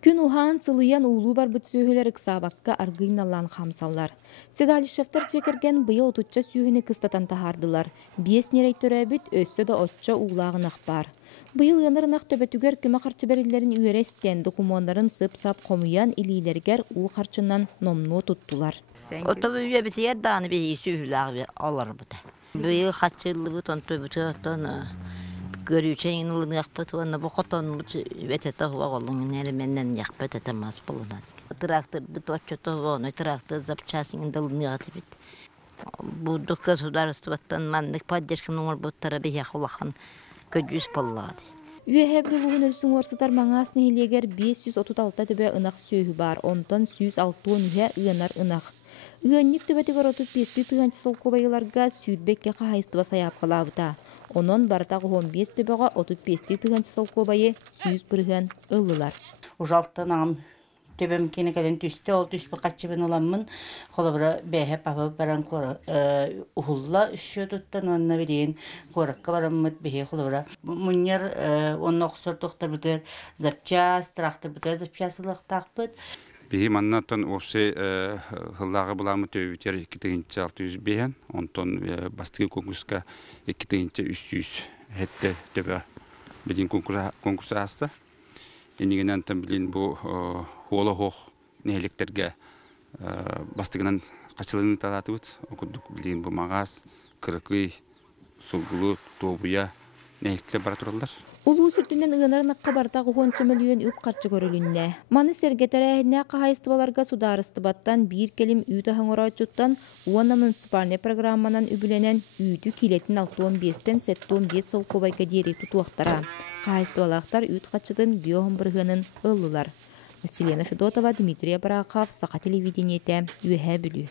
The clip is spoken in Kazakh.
Күн ухан сылыян уылу бар бұт сүйелер ықсабаққа аргыйналан қамсалар. Седалишевтер чекерген бұйы отуча сүйені кыстатан тахардылар. Биес нерей төрәбіт өссі да отча уылағын бар. Бұйыл янырынақ төбетігер кіма қарчы бәрілерін үйерестен документарын сып-сап қомуян илилергер уу қарчынан номну туттулар. Отобы үйе біті ерданы бейі сүйілағы алар бұты. Бұйыл қатшылы бұт, он төбіті оттан görüyeceğin ılını yakpıt, onu bu koton vetete hava olun, elimenden yakpıt etemez bulunad. Traktör bir toçtu onu, traktör zapçasının dalını yakıt bit. Bu doktor sudarıstıvattan manlık paddeşkin umur bu tarabi yakulakan köcüz palladı. Üyehebri buğun ülsün orsutar mağaz nehiliyeger 536 tübe ınaq söhü bar, ondan 106 üye ıyanar ınaq. Üyenlik tübetigar 35 tığançı sol kobayılarga süydbekke qahaystıva sayap qalabıda. Onun baratağı 15 tübeға 35 tığançı sol kobayı süyüz bırıgan ıllılar. Ужалтан ағым төбем кенекеден түсті, ол түспі қатшыбын оламын. Қолыбыра бәйхеп апы баран ұхылла үші тұттан онына берейін қораққа барамыд бәйхе қолыбыра. Мұнер онына құсыр тоқтар бұтыр запчас, трақтар бұтыр запчасылық тақпыд. Бейі маннаттан опсы ғыллағы бұламы төбетер 2-600 бейін, онтан бастығы конкурсқа 2-300 әтті төбі білін конкурсы асты. Енігенен тан білін бұл қолы хоқ нәйлектерге бастығынан қачылығын талаты бұд. Окудық білін бұл мағаз, кірікі, сұлғылы, тобуя нәйліктер бара тұралдар. Улуу сүртүнен ыңанарын қабартағы 10 миллион үп қарчы көрілінне. Маны сергетерәйіне қағайыстыбаларға сударыстыбаттан бір келім үйті хаңыра чуттан, уанна муниципальный программанан үбіленен үйті келетін 6-15-тен 7-15 сол кобайка дері тұтуақтара. Қағайыстыбалақтар үйт қачыдың биоғын бірғының ылылар. Василена Федотова, Дмитрия Барақов, Сақа телевидениеті, Үйе білі.